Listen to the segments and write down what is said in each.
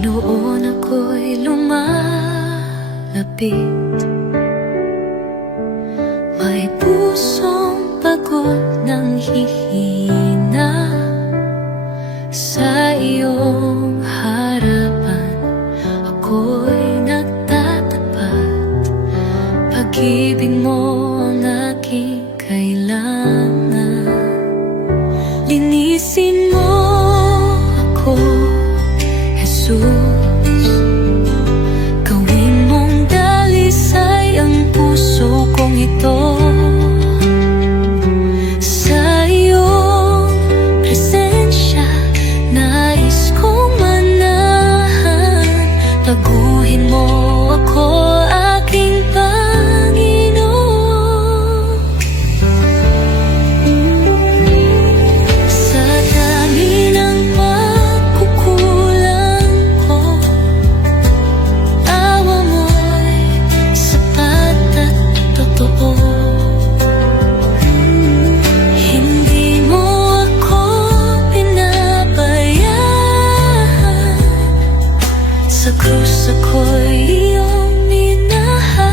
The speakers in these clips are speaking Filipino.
Noon ako'y lumalapit, may pusong pagod ng hihina. Sa iyong harapan ako'y nagtatapat, pag-ibig mo ang aking kailangan. Linisin mo ako, Jesus. Gawin mong dalisay ang puso kong ito. Sa iyong presensya, nais kong manahan. Taguhin mo ako, aking Panginoon. Sa dami ng pagkukulang ko, awa mo'y sapat at totoo. Hindi mo ako pinabayaan, sa krus ako'y iyong minahal.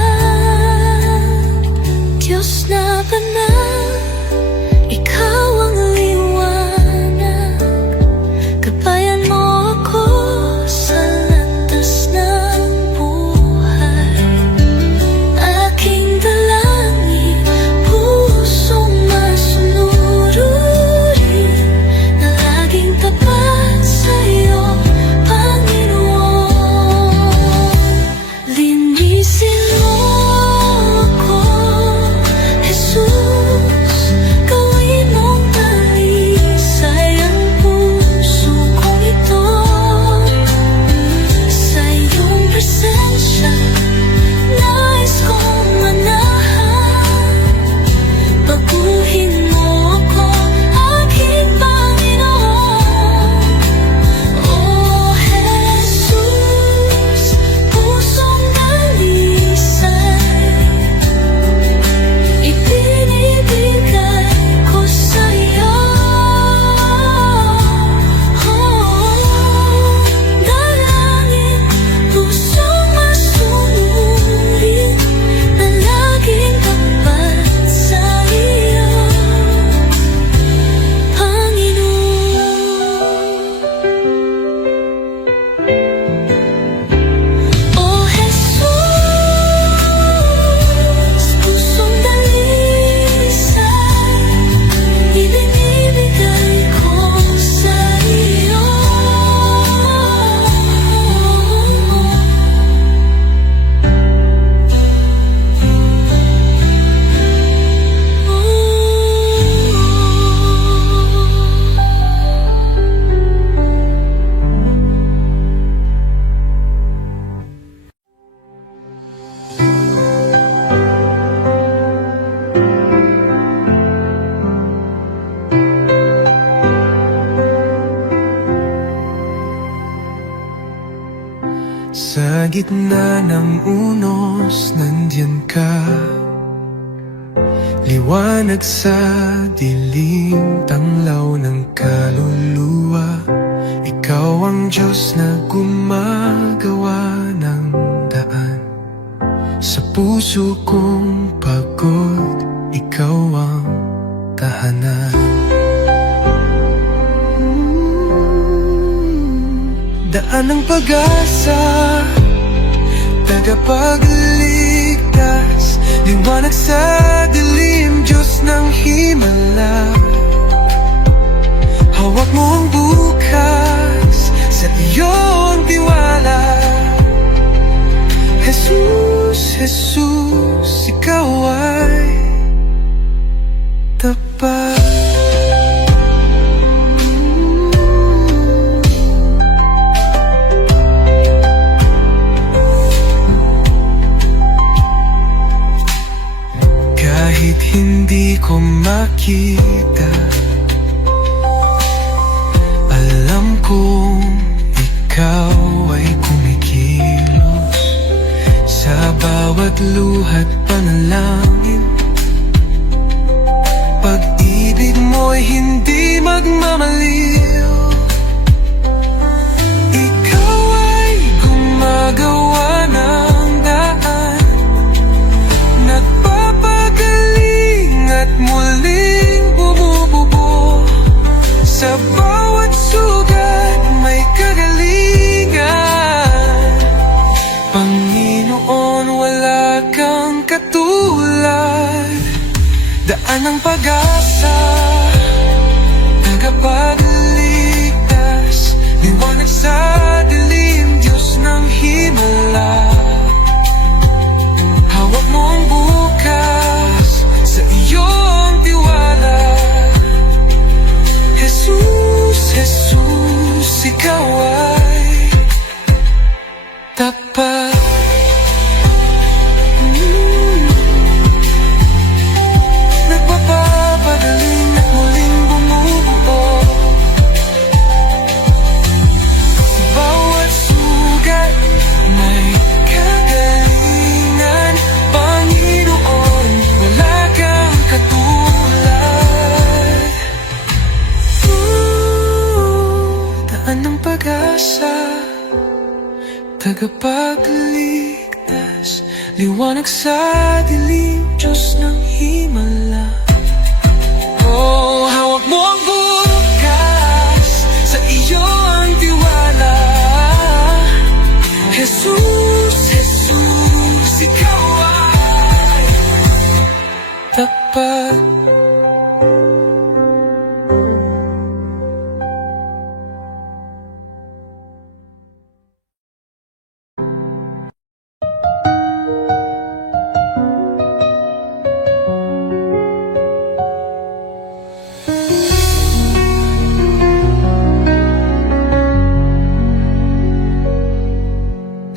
Diyos na banal, ikaw ang liwanag, gabayan mo ako sa landas ng buhay. Aking dalangin, pusong masunurin, na laging tapat sa iyo, Panginoon. Linisin mo ako, Jesus. Gawin mong dalisay ang puso kong ito. Sa iyong presensya, nais kong manahan. Baguhin mo ako, aking Panginoon. Oh Jesus, pusong dalisay ibinibigay ko sa iyo. Dalangin, pusong masunurin, na laging tapat sa iyo, Panginoon. Oh Jesus, pusong dalisay ibinibigay ko sa iyo. Sa gitna ng unos, nandiyan ka. Liwanag sa dilim, tanglaw ng kaluluwa. Ikaw ang Diyos na gumagawa ng daan. Sa puso kong pagod, ikaw ang tahanan. Daan ng pag-asa, tagapagligtas, liwanag sa dilim, Diyos ng himala. Hawak mo ang bukas, sa iyo ang tiwala. Jesus, Jesus, ikaw ay tapat. Kahit hindi ko makita, alam kong ikaw ay kumikilos. Sa bawat luha't panalangin, pag-ibig mo'y hindi magmamaliw. Ikaw ay ng pag-asa, tagapagligtas, liwanag sa dilim, Diyos ng himala. Hawak mo ang bukas, sa iyo ang tiwala. Jesus, Jesus, ikaw ay tapat. Nagpapapagaling at muling bumubuo. Bawat sugat may kagalingan, Panginoon, wala kang katulad. Daan ng pag-asa, tagapagligtas, liwanag sa dilim, Diyos ng himala. Oh, hawak mo ang bukas, sa iyo ang tiwala. Jesus, Jesus, ikaw ay tapat.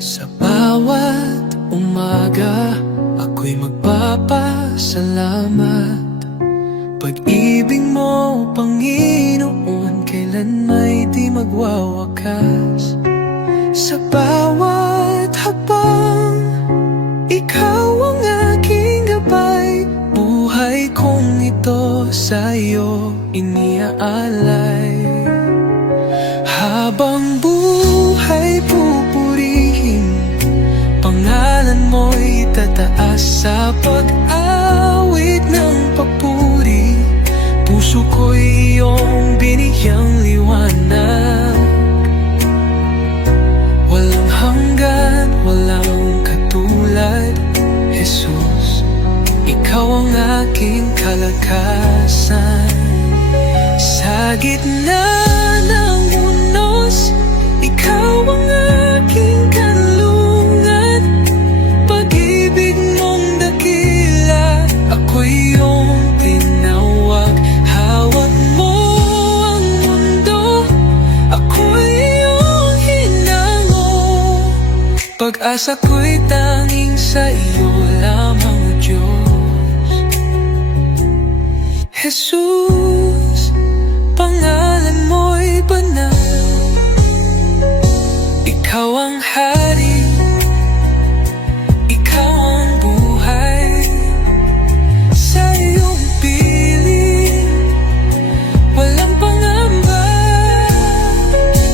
Sa bawat umaga, ako'y magpapasalamat. Pag-ibig mo, Panginoon, kailan may di magwawakas. Sa bawat hakbang, ikaw ang aking gabay. Buhay kong ito sa'yo iniaalay. Habang buhay pupurihin, pangalan mo'y tataas sa pag-awit ng papuri. Puso ko'y iyong biniyang liwanag, walang hanggan, walang katulad. Jesus, ikaw ang aking kalakasan. Sa gitna ng unos, ikaw ang aking kanlungan. Pag-ibig mong dakila, ako'y iyong tinawag. Hawak mo ang mundo, ako'y iyong hinango. Pag-asa ko'y tanging sa iyo lamang, O Diyos. Jesus, pangalan mo'y banal. Ikaw ang hari, ikaw ang buhay. Sa iyong piling, walang pangamba.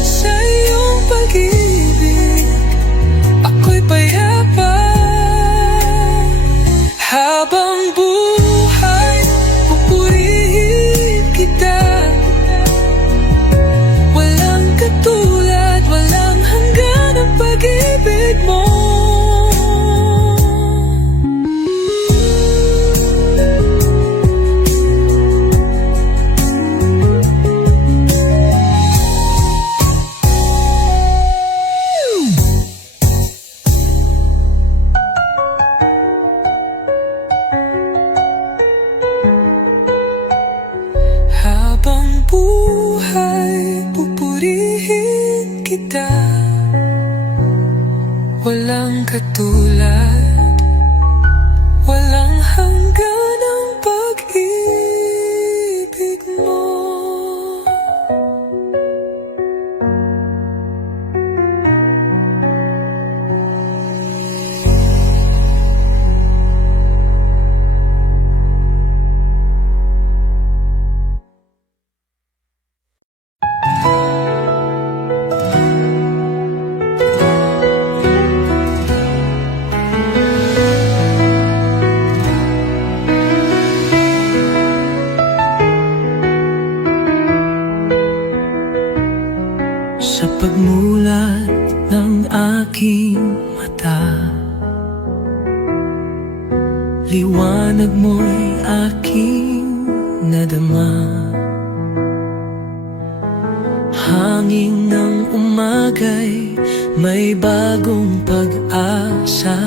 Sa iyong pag-ibig, ako'y payapa. Habang buhay, pupurihin kita. Walang katulad, walang hanggan ang pag-ibig mo. Habang buhay, pupurihin kita. Walang katulad, walang hanggan ang pag-ibig mo. Sa pagmulat ng aking mata, liwanag mo'y aking nadama. Hangin ng umagay may bagong pag-asa.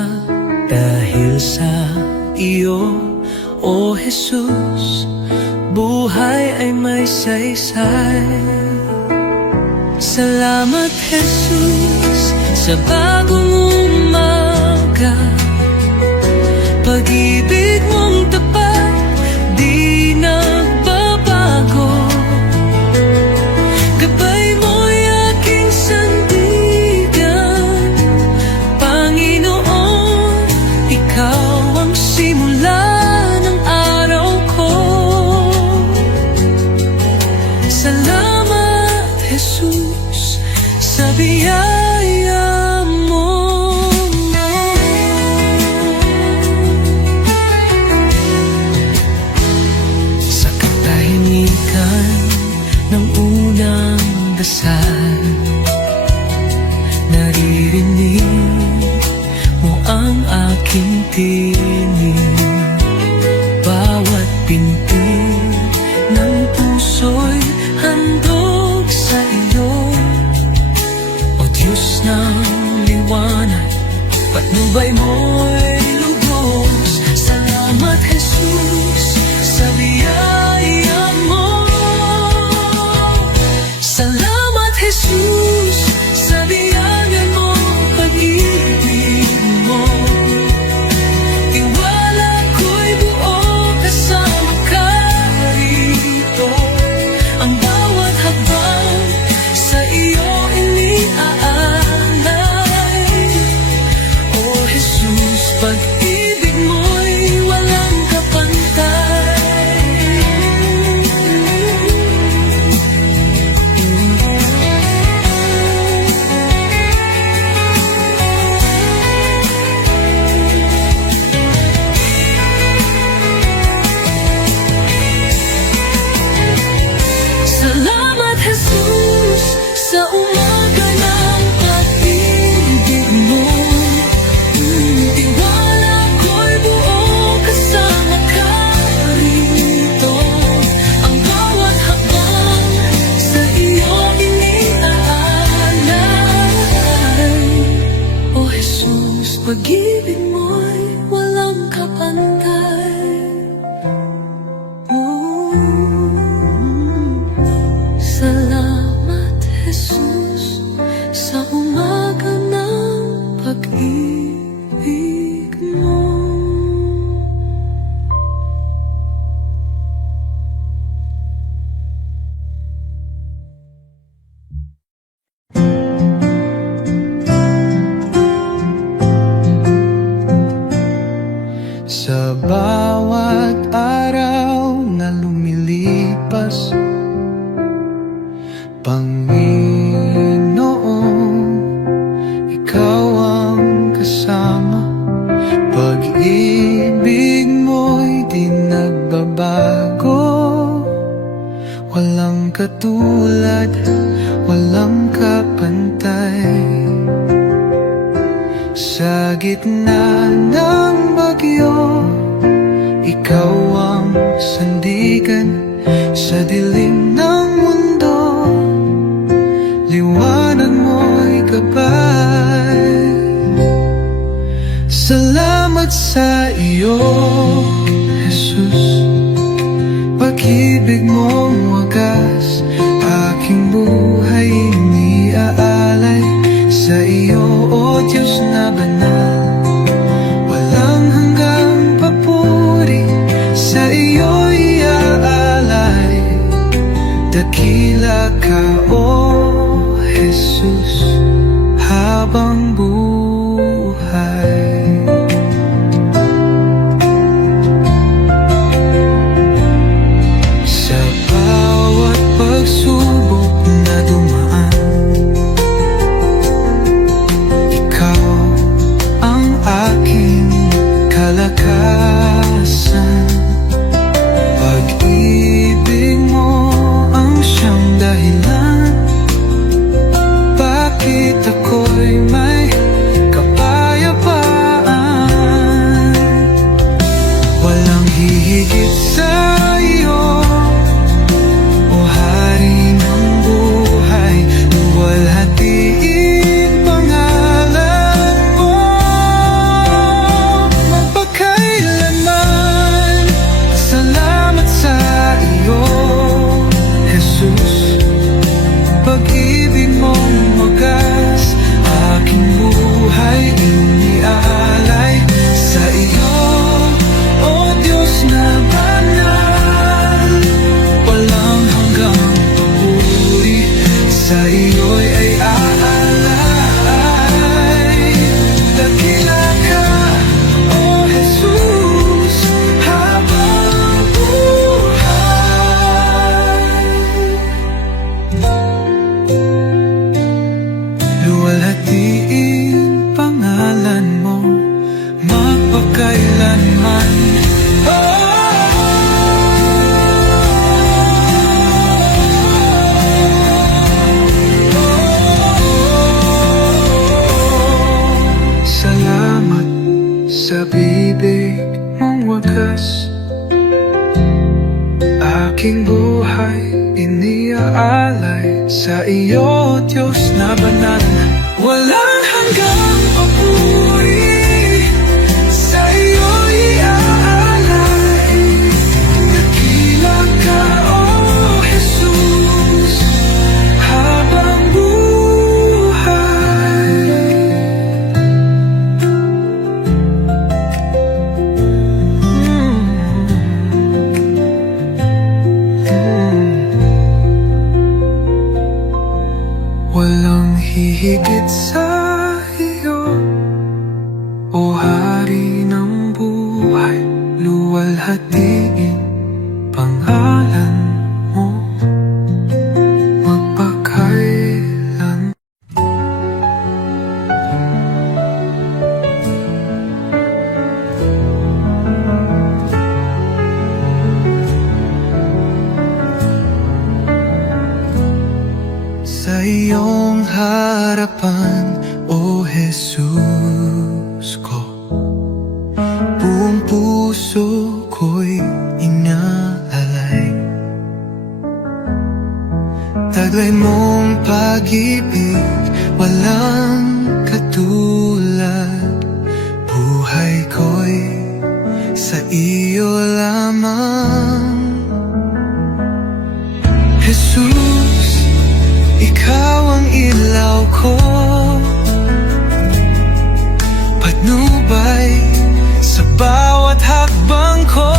Dahil sa iyo, O Jesus, buhay ay may saysay. Salamat Jesus sa bagong umaga. Pag-ibig mong tapat, di nagbabago. Gabay mo'y aking sandigan. Panginoon, ikaw ang simula ng araw ko. Salamat Jesus sa biyaya mo. Sa katahimikan ng unang dasal, naririnig mo ang aking tinig. Bawat pintig ng puso'y handog sa iyo. O Diyos ng liwanag, patnubay mo'y lubos. Salamat Jesus sa biyaya mo. Salamat Jesus sa biyaya mo, pag-ibig mo. Tiwala ko'y buo kasama ka rito. Ang bawat hakbang sa iyo iniaalay. O Jesus, pag-ibig mo'y walang kapantay. Salamat Jesus sa umaga ng pag-ibig mo. Tiwala ko'y buo kasama ka rito. Ang bawat hakbang sa iyo iniaalay. O Jesus, pag-ibig mo'y walang kapantay. Salamat Jesus sa umaga ng pag-ibig mo. Sa bawat araw na lumilipas, Panginoon, ikaw ang kasama. Pag-ibig mo'y di nagbabago. Walang katulad, walang kapantay. Sa gitna ng bagyo, ikaw ang sandigan. Sa dilim ng mundo, liwanag mo'y gabay. Salamat sa iyo, Jesus. Pag-ibig mong wagas, aking buhay iniaalay. Sa iyo, O Diyos na banal, walang hanggang papuri. Sa iyo iaalay, dakila ka, O Jesus, habang buhay. Sa bawat pagsubok na dumaan, ikaw ang aking kalakasan. Pag-ibig mo ang siyang dahilan bakit ako'y may luwalhatiin pangalan mo magpakailanman. Salamat sa bibig mong wagas, aking buhay iniaalay sa iyo, Diyos na banal. Walang hanggang papuri, sa iyo iaalay. Dakila ka, oh Jesus, habang buhay. Walang hihigit sa iyo, o Hari ng buhay, luwalhatiin pangalan mo magpakailan. Sa iyong harapan, O Jesus ko, buong puso ko'y inaalay. Taglay mong pag-ibig, walang katulad. Buhay ko'y sa iyo lamang. Jesus, ikaw ang ilaw ko, patnubay sa bawat hakbang ko.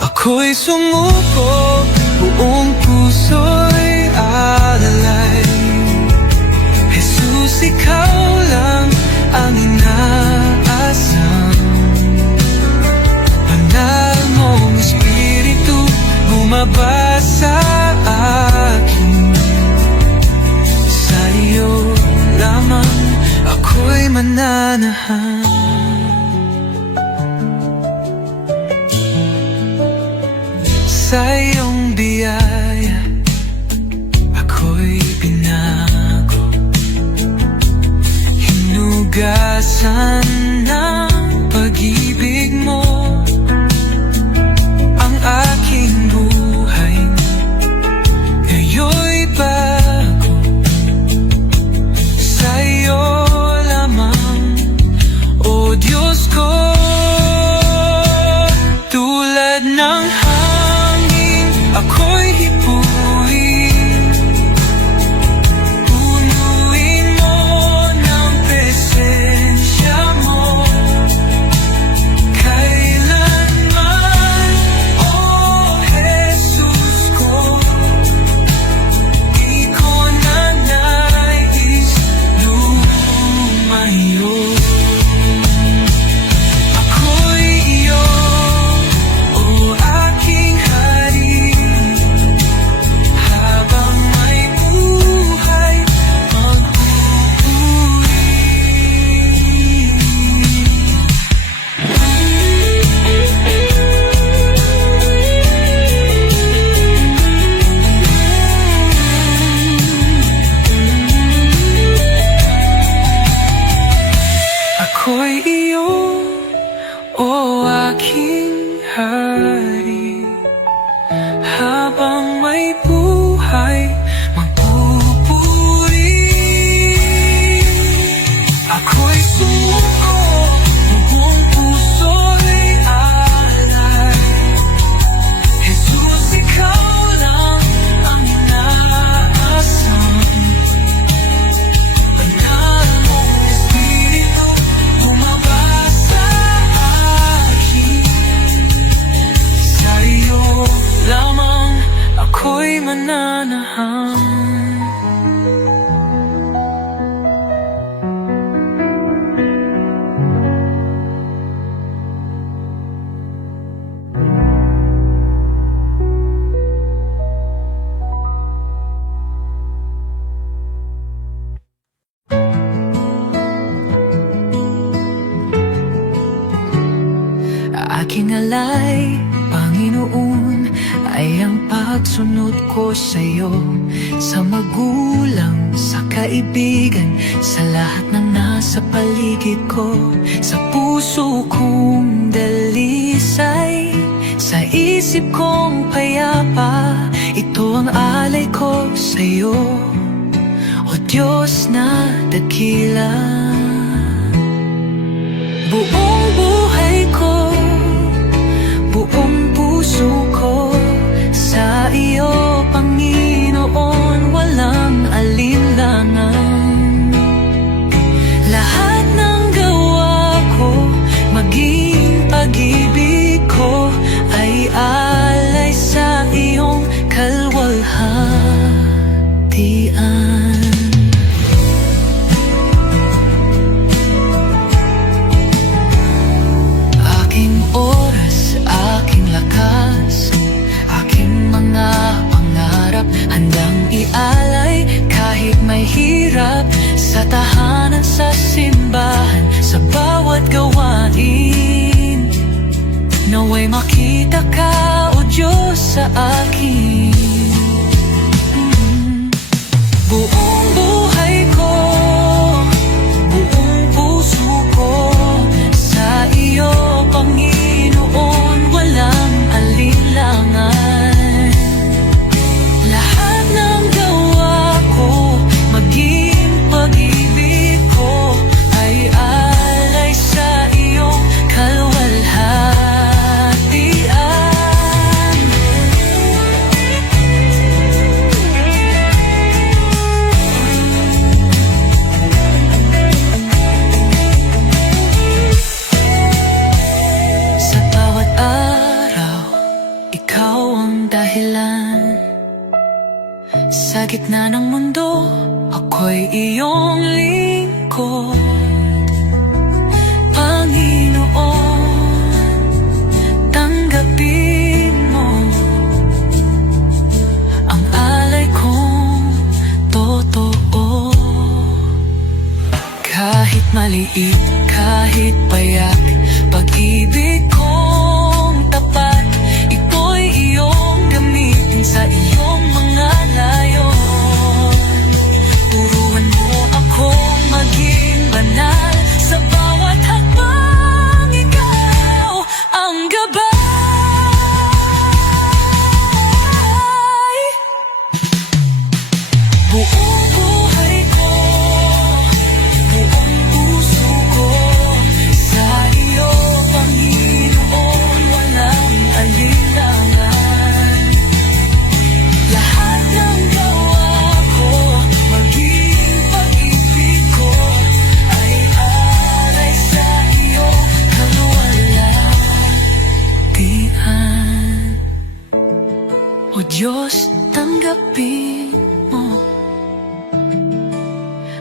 Ako'y sumuko, buong puso'y alalay. Jesus, ikaw lang ang inaasam. Banal mong Espiritu bumaba sa akin. Sa iyo lamang ako'y mananahan. Sa iyong biyaya ako'y binago, hinugasan ng pag-ibig mo ang aking buhay. Ngayon'y bago, sa iyo lamang, O Diyos ko. Tulad ng hangin, ako'y hipuin, punuin mo ng presensya mo. aking alay, Panginoon, ay ang pagsunod ko sa'yo. Sa magulang, sa kaibigan, sa lahat ng nasa paligid ko. Sa puso kong dalisay, sa isip kong payapa, ito ang alay ko sa'yo, O Diyos na dakila. Buong buhay ko, buong puso ko, sa iyo, Panginoon, walang alinlangan. Lahat ng gawa ko, maging pag-ibig ko, ay alay sa iyong kalwalhatian. Aking oras, aking lakas, aking mga pangarap, handang ialay kahit may hirap. Sa tahanan, sa simbahan, sa bawat gawain, naway makita ka, O Diyos, sa akin. Buong buhay ko, buong puso ko, sa iyo, Panginoon, walang alinlangan. Lahat ng gawa ko, maging pag-ibig ko, ay alay sa iyong kalwalhatian. Sa bawat araw, ikaw ang dahilan. Sa gitna ng mundo, ako'y iyong lingkod. Panginoon, tanggapin mo ang alay kong totoo. Kahit maliit, kahit payak, pag-ibig kong tapat, ito'y iyong gamitin sa iyong mga layon. Turuan mo akong maging banal, sa bawat hakbang ikaw ang gabay. Buong buhay ko, buong puso ko, sa iyo, Panginoon, walang alinlangan. Lahat ng gawa ko, maging pag-ibig ko, ay alay sa iyo, kalwalhatian. O Diyos, tanggapin mo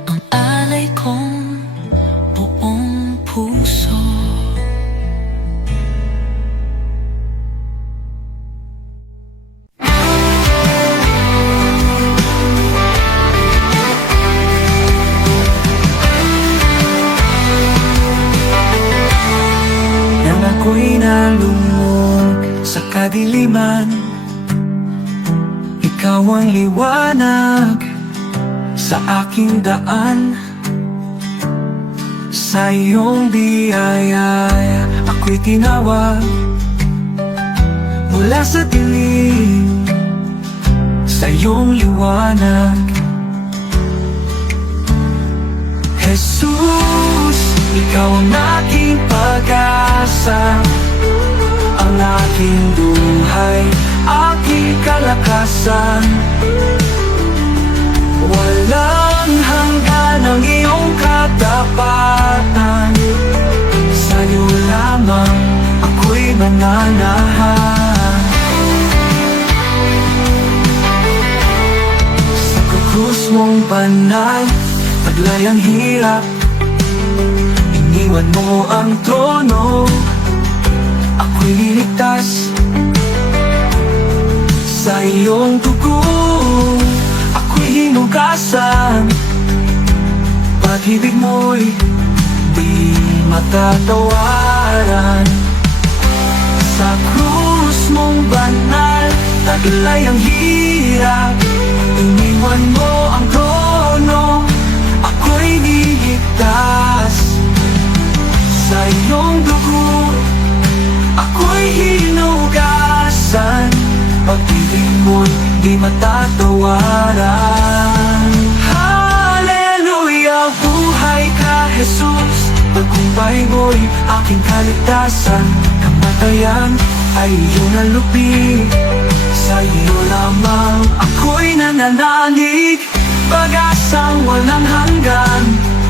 ang alay kong buong puso. Nang ako'y nalunod sa kadiliman, ikaw ang liwanag sa aking daan. Sa iyong biyaya, ako'y tinawag mula sa dilim, sa iyong liwanag. Jesus, ikaw ang aking pag-asa, ang aking buhay, aking kalakasan. Walang hanggan ang iyong katapatan, sa'yo lamang ako'y mananahan. Sa krus mong banal, taglay ang hirap, iniwan mo ang trono, ako'y liligtas. Sa iyong dugo, ako'y hinugasan. Pag-ibig mo'y di matatawaran. Sa krus mong banal, taglay ang hirap. Iniwan mo ang trono, ako'y niligtas. Sa iyong dugo, ako'y hinugasan. Pag-ibig mo'y di matatawaran. Hallelujah, buhay ka, Jesus. Pagkumbay mo'y aking kaligtasan. Kamatayan ay iyong nalupig. Sa iyo lamang ako'y nananalig. Pag-asang walang hanggan,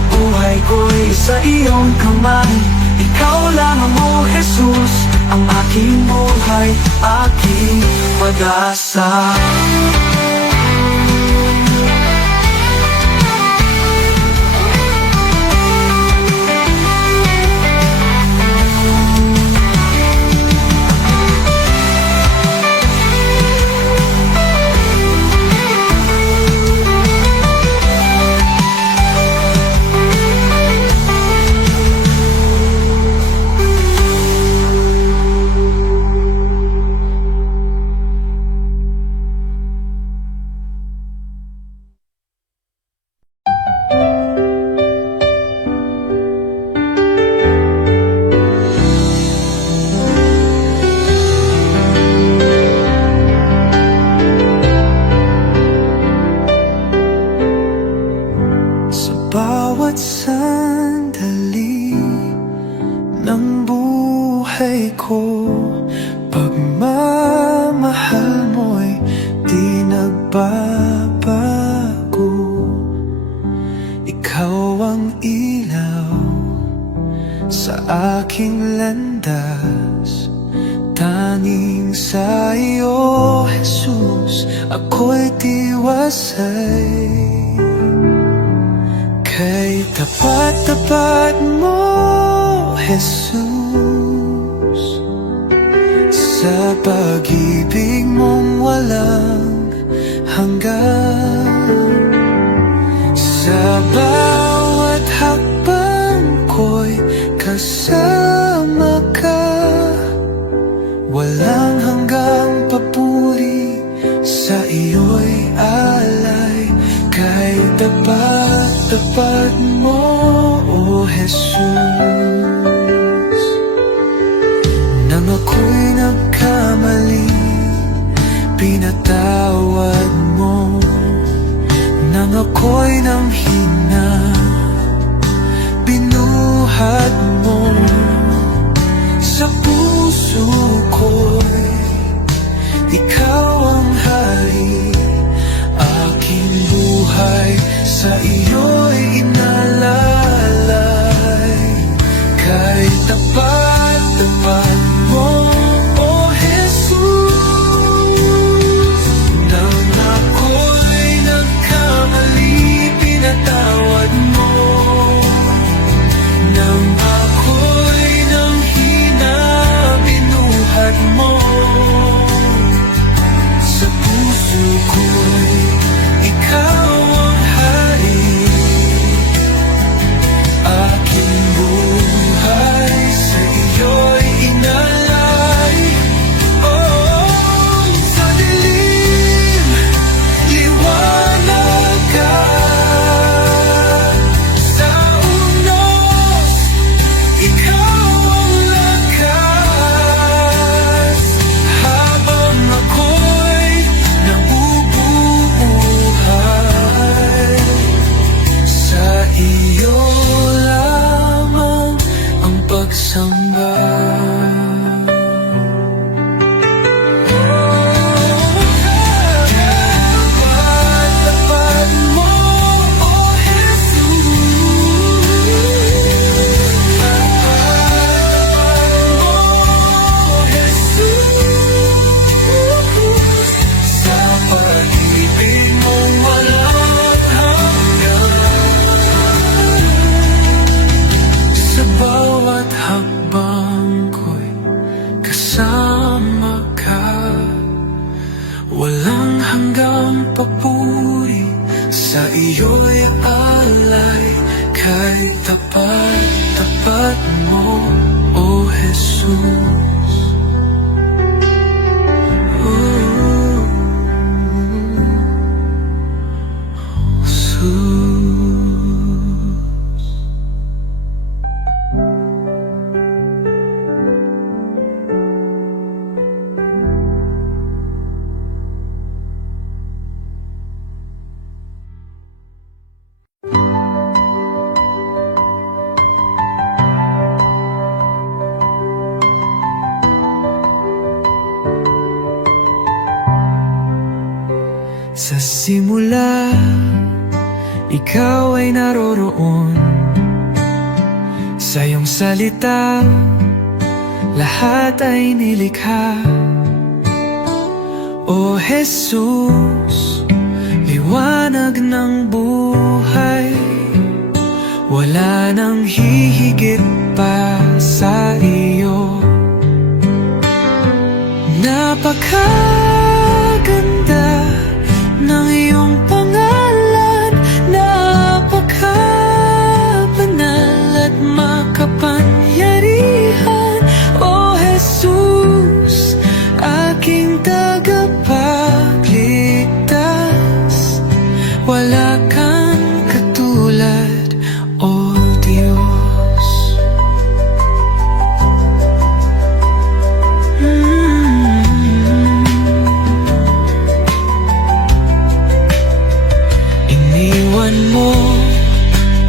buhay ko'y sa iyong kamay. Ikaw lang mo, Jesus, ang aking buhay, aking pag-asa. Bawat sandali ng buhay ko, pagmamahal mo'y di nagbabago. Ikaw ang ilaw sa aking landas. Tanging sa iyo, Jesus, ako'y tiwasay. Kay tapat-tapat mo, Jesus, sa pag-ibig mong walang hanggan. Sa bawat hakbang ko'y kasama ka. Walang hanggang papuri, sa iyo'y alay. Kay tapat mo, O Jesus. Nang ako'y nagkamali, pinatawad mo. Nang ako'y nanghina, binuhat mo. Sa puso ko'y ikaw ang hari. Aking buhay sa iyo'y inalalay. Kay tapat mo, O Jesus. Nang ako'y nagkamali, pinatawad mo. Nang ako'y nanghina, binuhat mo. Sa puso ko'y ikaw ang hari. Aking buhay sa iyo'y inalay. Oh, sa dilim, liwanag ka. Sa unos, ikaw ang lakas. Habang ako'y nabubuhay, sa iyo lamang ang pagsamba. Tapat mo, O Jesus. Tapat mo, O Jesus. Sa pag-ibig mong walang hanggan. Sa bawat hakbang ko'y kasama ka. Walang hanggang papuri, sa iyo'y alay. Kay tapat mo, O Jesus. simula, ikaw ay naroroon. Sa iyong salita, lahat ay nilikha. O Jesus, liwanag ng buhay, wala nang hihigit pa sa iyo. Napakaganda ng iyong pangalan, napakabanal at makapangyarihan. O Jesus, aking tagapagligtas, wala kang katulad, O Diyos. Iniwan mo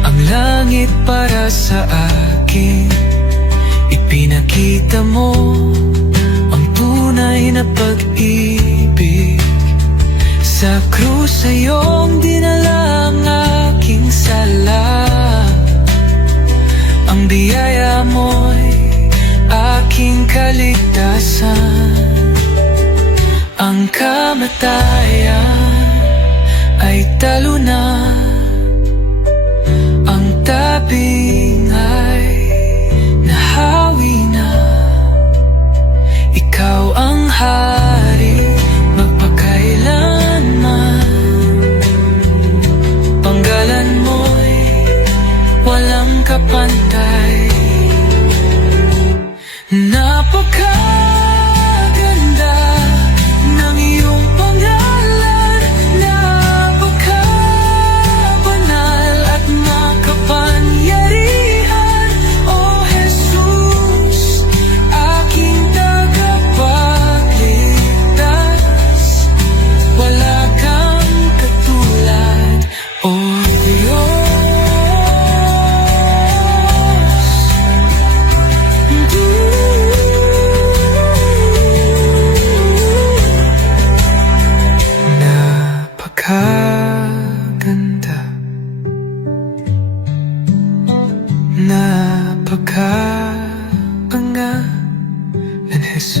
ang langit para sa akin, ipinakita mo ang tunay na pag-ibig. Sa krus ay iyong dinala ang aking sala. Ang biyaya mo'y aking kaligtasan. Ang kamatayan ay talo na, ang taping ay nahawi na. Ikaw ang hari magpakailanman. Panggalan mo'y walang kapantay. Napakaganda ng iyong pangalan, napakabanal at makapangyarihan. O Jesus, aking tagapagligtas, wala kang katulad, O Diyos. Napakaganda, napakapangalan, Jesus.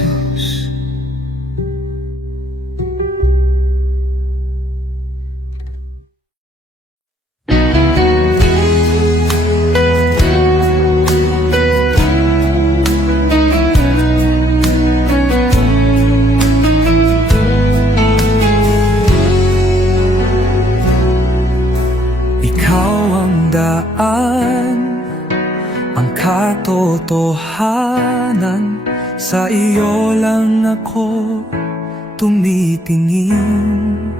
Ikaw ang daan, ang katotohanan. Sa iyo lang ako tumitingin.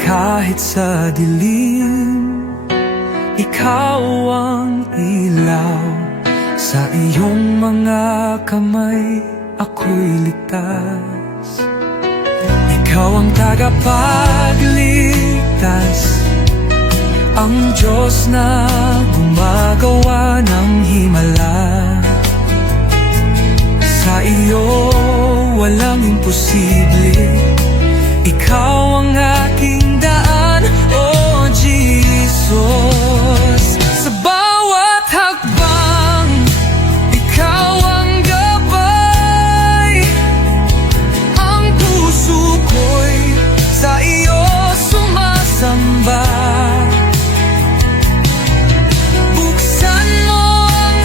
Kahit sa dilim, ikaw ang ilaw. Sa iyong mga kamay ako'y ligtas. Ikaw ang tagapagligtas, ang Diyos na gumagawa ng himala. Sa iyo walang imposible, ikaw ang aking daan, O Jesus. Sa bawat hakbang, ikaw ang gabay. Ang puso ko'y sa iyo sumasamba. Buksan mo ang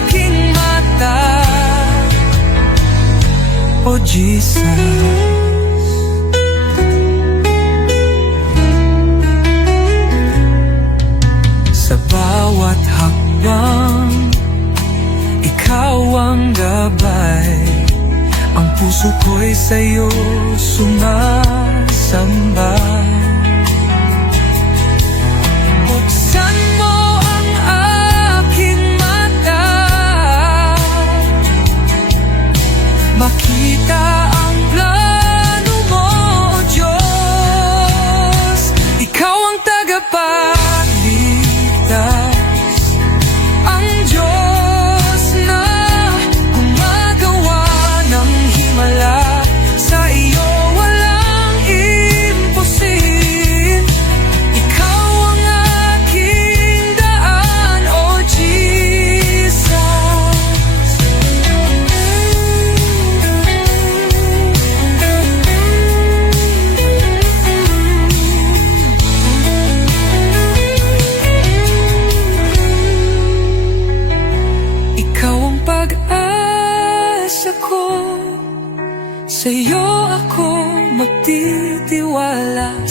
aking mata, O Jesus. Sa bawat hakbang, ikaw ang gabay. Ang puso ko'y sa'yo sumasamba. Buksan mo ang aking mata, makita ang plano mo, O Diyos. Ikaw ang tagapagligtas, ang Diyos na gumagawa ng himala. Sa iyo walang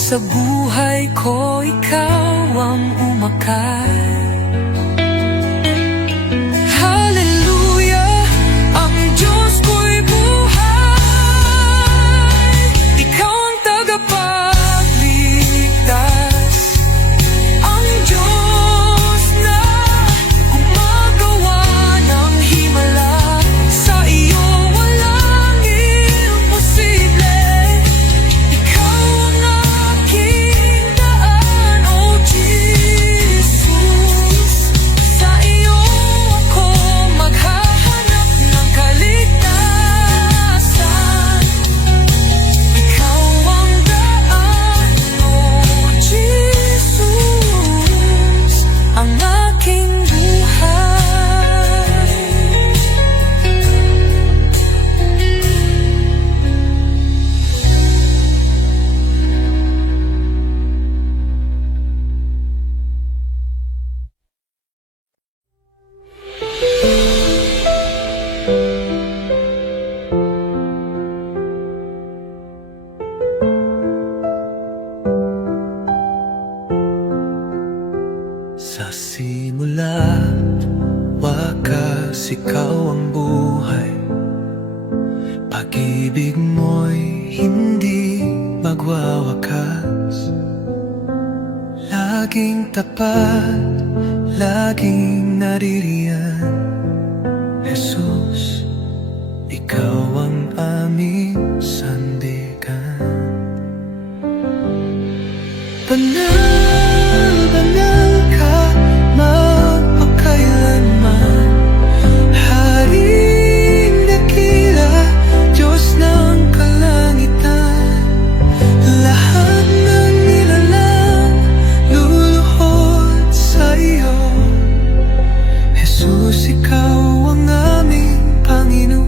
Sa buhay ko, ikaw ang umakay. Hallelujah, ang Diyos ko'y buhay. Ikaw ang tagapagligtas, ang Diyos na gumagawa ng himala. Sa iyo walang imposible. Ikaw ang aking daan, oh Jesus. Sa iyo ako maghahanap ng kaligtasan. Ikaw ang daan, oh Jesus, ang aking buhay. Sa simula, wakas ikaw ang buhay. Pag-ibig mo'y hindi magwawakas. Laging tapat, laging naririyan. Jesus, ikaw ang aming sandigan. Banal, banal ka, magpakailanman. Haring dakila, Diyos ng kalangitan. Lahat ng nilalang luluhod sa iyo. Jesus, ikaw ang aming Panginoon.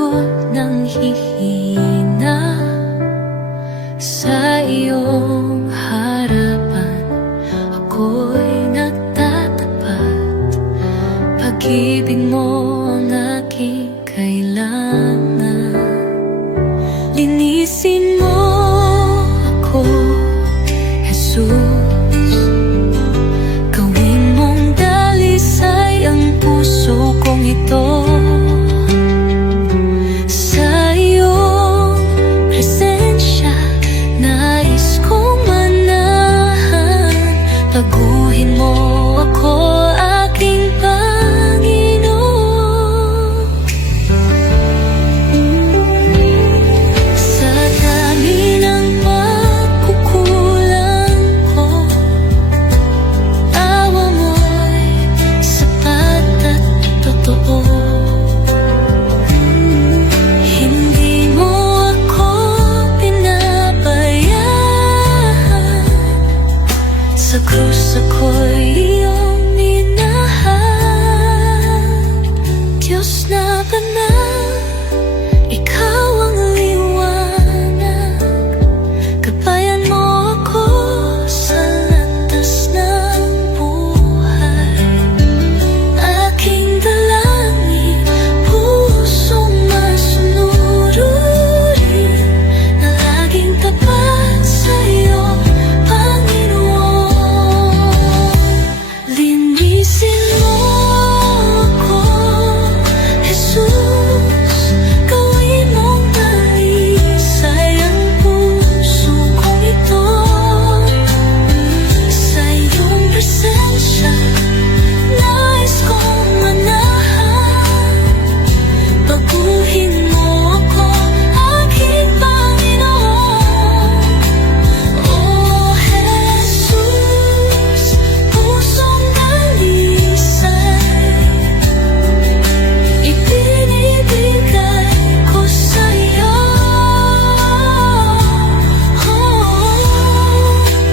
pagod ng hihina sa iyong harapan. Ako'y nagtatapat, pag-ibig mo ang aking kailangan. Linisin mo ako, Jesus. Gawin mong dalisay ang puso kong ito. Sa iyong presensya, nais kong manahan. Baguhin mo ako, aking Panginoon. Sa dami ng pagkukulang ko, awa mo'y sapat at totoo. Hindi mo ako pinabayaan, sa krus ako'y iyong minahal. Diyos na banal, ikaw ang liwanag. Gabayan mo ako sa landas ng buhay. Aking dalangin, pusong masunurin, na laging tapat sa'yo, Panginoon. Linisin mo ako, Jesus. Gawin mong dalisay ang puso kong ito. Sa iyong presensya, nais kong manahan. Baguhin mo ako, aking Panginoon. Oh, Jesus, pusong dalisay, ibinibigay ko sa'yo.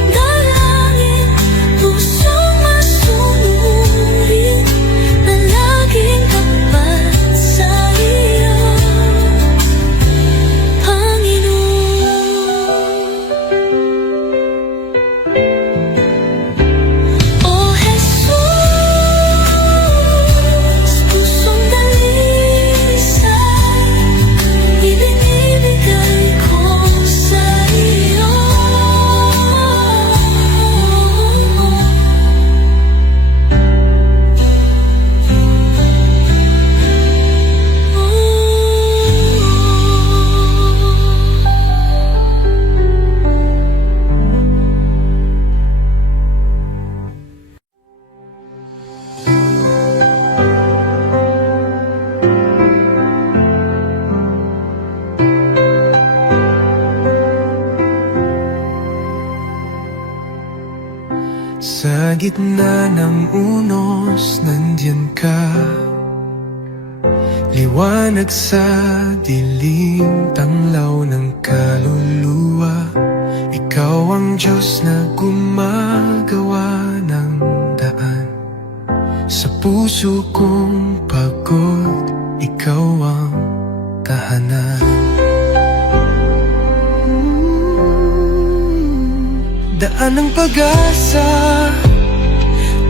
Dalangin, pusong masunurin, na laging tapat sa'yo, Panginoon. Oh, Jesus, pusong dalisay, ibinibigay ko sa'yo. Sa gitna ng unos, nandiyan ka. Liwanag sa dilim, tanglaw ng kaluluwa. Ikaw ang Diyos na gumagawa ng daan. Sa puso kong pagod, ikaw ang tahanan. Daan ng pag-asa,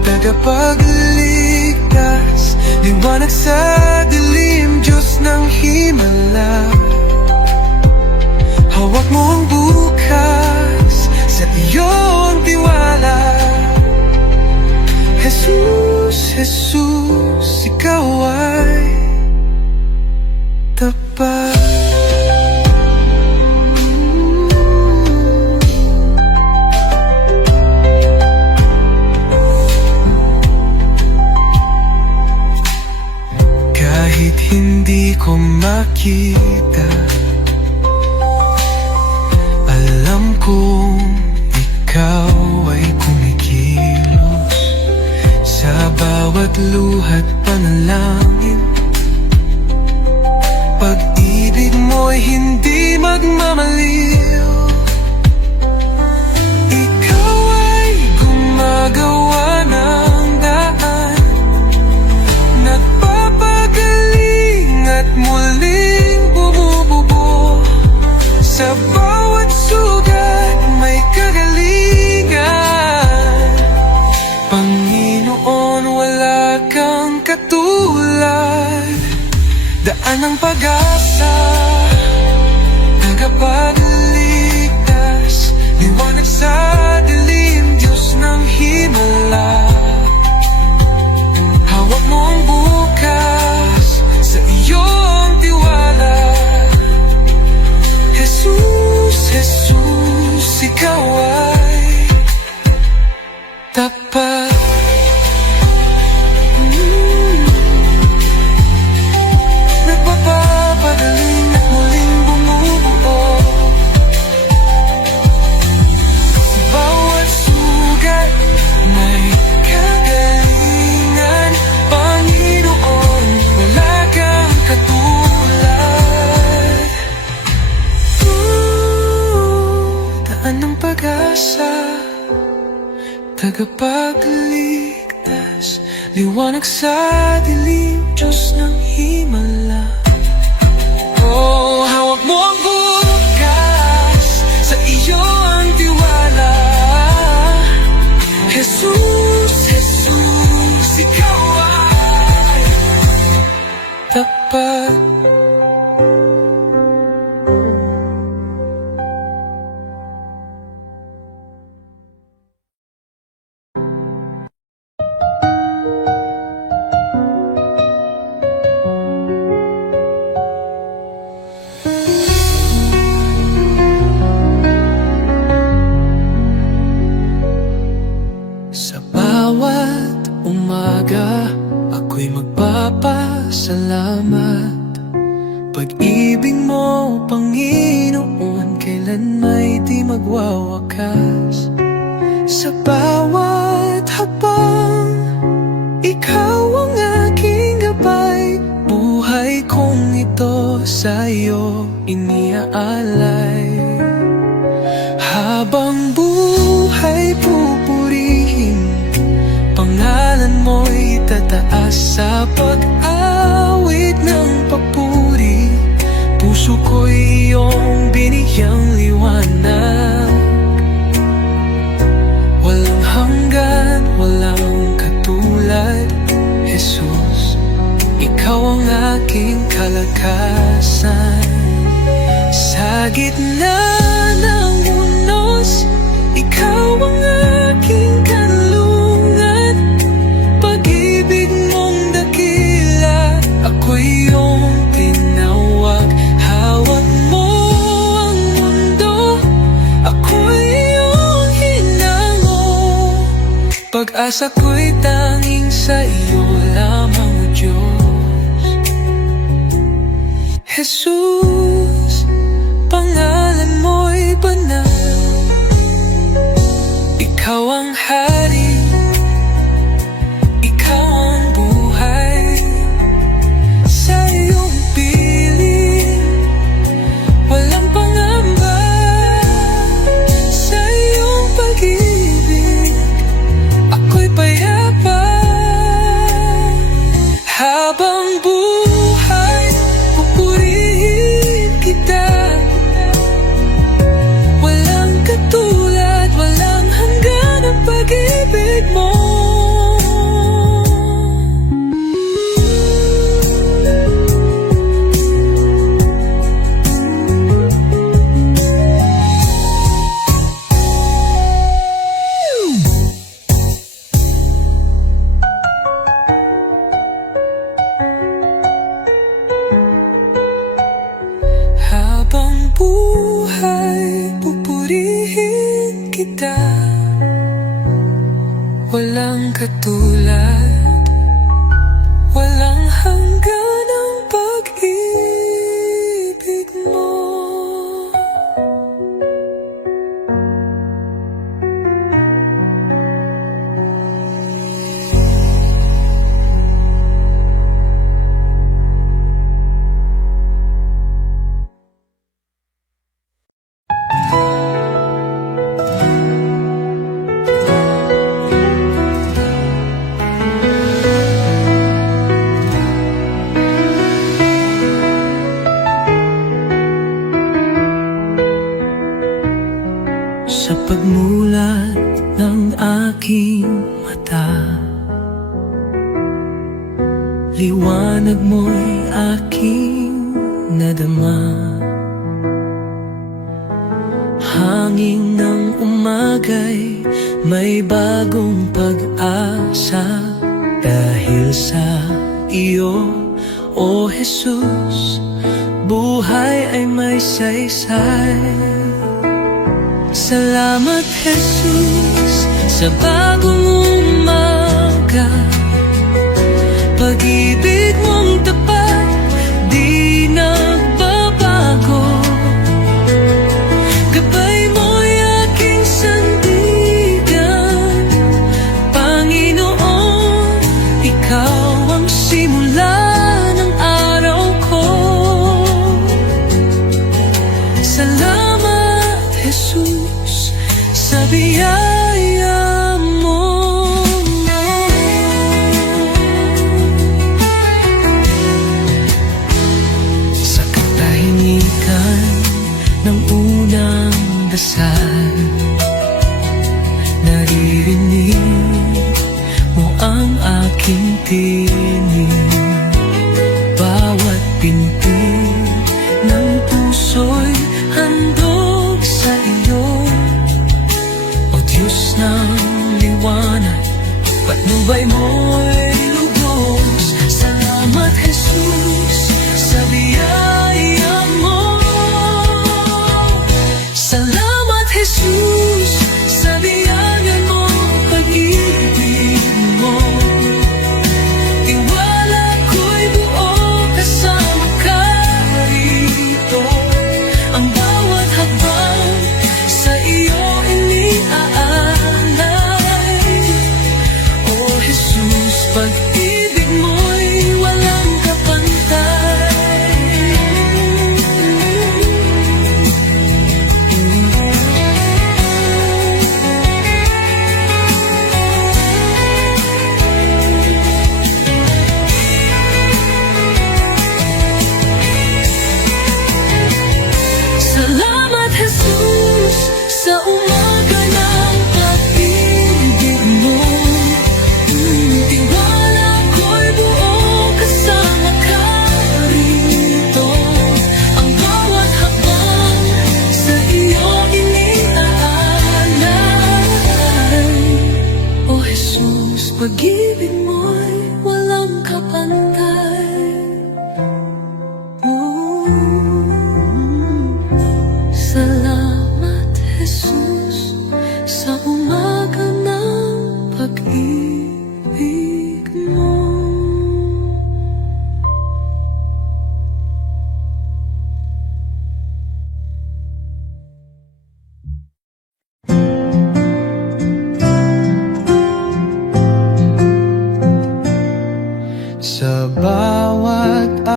tagapagligtas, liwanag sa dilim, Diyos ng himala. Hawak mo ang bukas, sa iyo ang tiwala. Jesus, Jesus, ikaw ay tapat. Kahit hindi ko makita, alam kong ikaw ay kumikilos. Sa bawat luha't panalangin, pag-ibig mo'y hindi magmamaliw. Ikaw ay gumagawa ng daan, nagpapagaling at muli Daan ng pag-asa, tagapagligtas, liwanag sa dilim, Diyos ng himala. Hawak mo ang bukas, sa iyo ang tiwala. Jesus, Jesus, ikaw ay tapat. Nagpapapagaling at muling bumubuo. Sa bawat sugat may kagalingan, Panginoon, wala kang katulad. Daan ng pag-asa, tagapagligtas, liwanag sa dilim, Diyos ng himala. Oh, hawak mo ang bukas, sa iyo ang tiwala. Jesus, Jesus, ikaw ay tapat. Sa bawat umaga, ako'y magpapasalamat. Pag-ibig mo, Panginoon, kailan may di magwawakas. Sa bawat hakbang, ikaw ang aking gabay. Buhay kong ito sa'yo iniaalay. Habang buhay pupurihin, pangalan mo'y tataas sa pag-awit ng papuri. Puso ko'y iyong biniyang liwanag, walang hanggan, walang katulad. Jesus, ikaw ang aking kalakasan. Sa gitna ng unos, ikaw ang aking kanlungan. Pag-ibig mong dakila, ako'y iyong tinawag. Hawak mo ang mundo, ako'y iyong hinango. Pag-asa ko'y tanging sa iyo lamang, O Diyos. Jesus, pangalan mo'y banal. Ikaw ang hari, ikaw ang buhay. Sa iyong piling, walang pangamba. Sa iyong pag-ibig, ako'y payapa. Habang buhay, pupurihin kita. Walang katulad, walang hanggan ang pag-ibig mo. Habang buhay, pupurihin kita. Walang katulad, walang hanggan ang pag-ibig mo. liwanag mo'y aking nadama. Hangin ng umagay, may bagong pag-asa. Dahil sa iyo, O Jesus, buhay ay may saysay. Salamat Jesus sa bagong umaga. Pag-ibig mong tapat, di nagbabago. Gabay mo'y aking sandigan. Panginoon, ikaw ang simula ng araw ko. Salamat Jesus sa biyaya mo. Sa katahimikan ng unang dasal, naririnig mo ang aking tinig. Bawat pintig ng puso'y handog sa iyo. O Diyos ng liwanag, patnubay mo